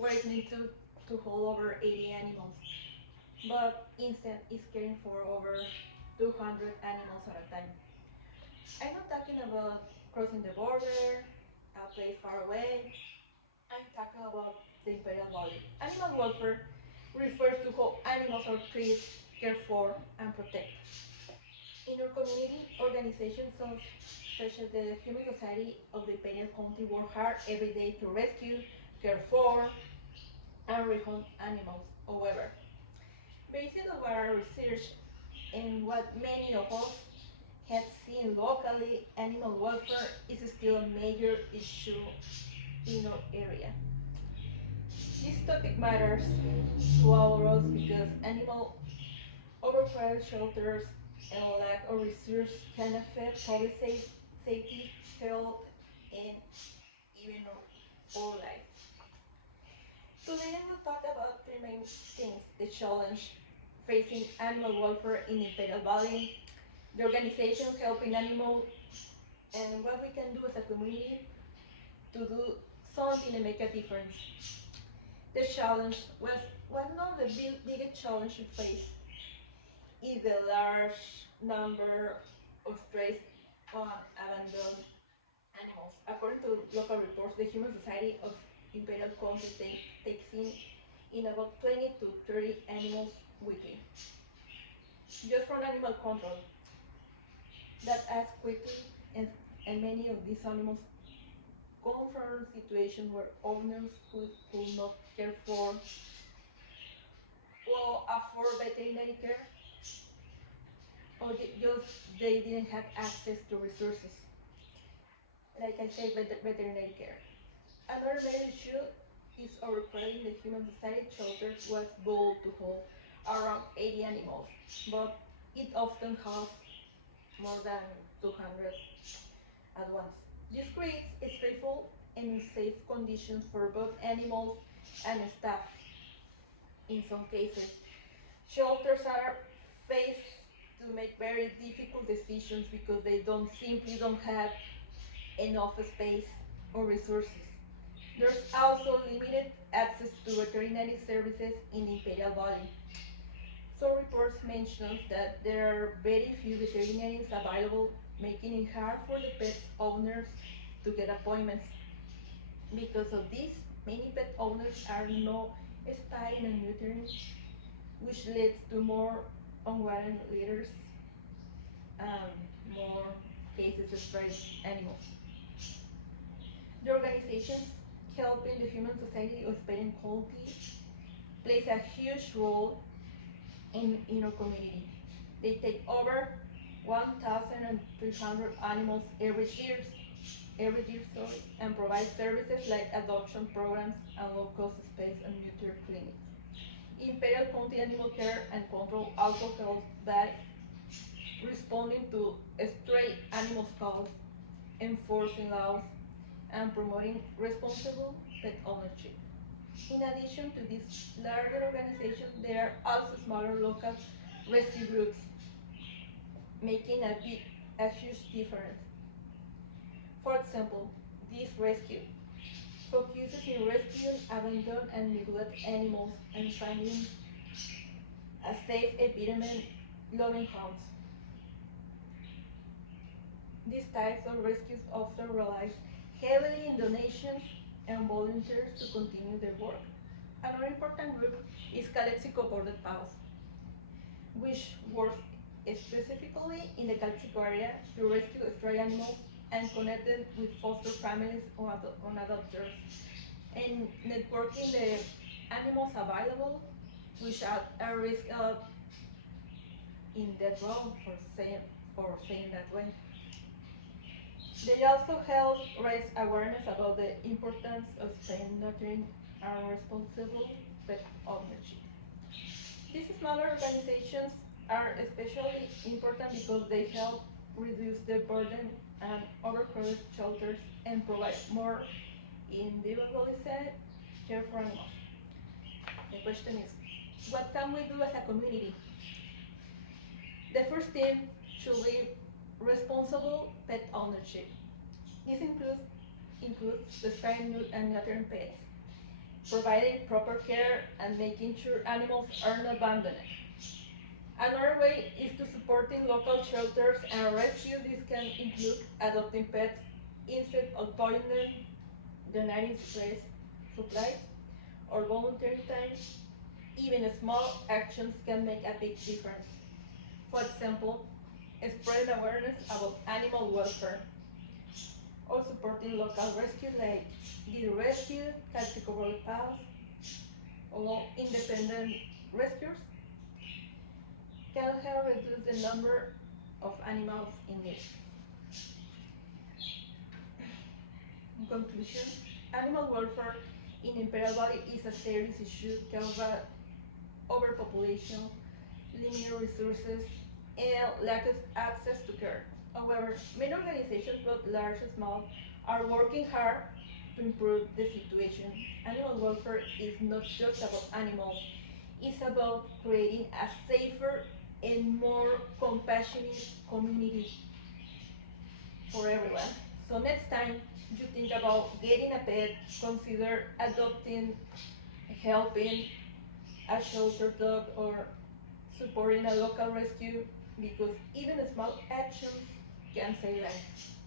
where it's meant to hold over 80 animals, but instead is caring for over 200 animals at a time. I'm not talking about crossing the border, a place far away. I'm talking about the Imperial Valley. Animal welfare refers to how animals are treated, cared for, and protected. In our community, organizations such as the Humane Society of the Imperial County work hard every day to rescue, care for, and rehome animals. However, based on our research and what many of us have seen locally, animal welfare is still a major issue in our area. This topic matters to all of us because animal overcrowded shelters and lack of resources can affect public safety, health, and even our life. Today I will talk about three main things: the challenge facing animal welfare in Imperial Valley, the organization helping animals, and what we can do as a community to do something and make a difference. The challenge was one of the biggest challenges we face is the large number of stray on abandoned animals. According to local reports, the Humane Society of Imperial County takes in about 20 to 30 animals weekly, just from animal control. That acts quickly, and many of these animals come from situations where owners could not care for or afford veterinary care, or they didn't have access to resources, like I said, veterinary care. Another main issue is overcrowding. The Human Society shelter was built to hold around 80 animals, but it often has more than 200 at once. This creates stressful and unsafe conditions for both animals and staff. In some cases, shelters are faced to make very difficult decisions because they don't have enough space or resources. There's also limited access to veterinary services in the Imperial Valley. Some reports mention that there are very few veterinarians available, making it hard for the pet owners to get appointments. Because of this, many pet owners are not spaying and neutering, which leads to more unwanted litters and more cases of stray animals. The organizations helping the Human Society of Spay County plays a huge role in our community. They take over 1,300 animals every year, and provide services like adoption programs and low-cost space and neuter clinics. Imperial County Animal Care and Control also helps by responding to stray animals calls, enforcing laws, and promoting responsible pet ownership. In addition to these larger organizations, there are also smaller local rescue groups making a huge difference. For example, this rescue focuses in rescuing abandoned and neglected animals and finding a safe environment loving homes. These types of rescues often rely heavily in donations and volunteers to continue their work. Another important group is Calexico Border Paws, which works specifically in the Calexico area to rescue stray animals and connect them with foster families or adopters, and networking the animals available which are at risk of in death row for saying that way. They also help raise awareness about the importance of spaying, neutering, and responsible pet ownership. These smaller organizations are especially important because they help reduce the burden and overcrowded shelters and provide more individualized care for animals. The question is, what can we do as a community? The first thing should be responsible pet ownership. This includes the spaying and neutering pets. providing proper care and making sure animals are not abandoned. Another way is to supporting local shelters and rescue. This can include adopting pets instead of buying them, donating supplies, or volunteering time. Even small actions can make a big difference. For example, spreading awareness about animal welfare, or supporting local rescues like Did Rescue, Calexico Border Paws, or independent rescuers can help reduce the number of animals in need. In conclusion, animal welfare in Imperial Valley is a serious issue caused by overpopulation, limited resources, and lack of access to care. However, many organizations, both large and small, are working hard to improve the situation. Animal welfare is not just about animals, it's about creating a safer and more compassionate community for everyone. So next time you think about getting a pet, consider adopting, helping a shelter dog, or supporting a local rescue, because even small actions can save lives.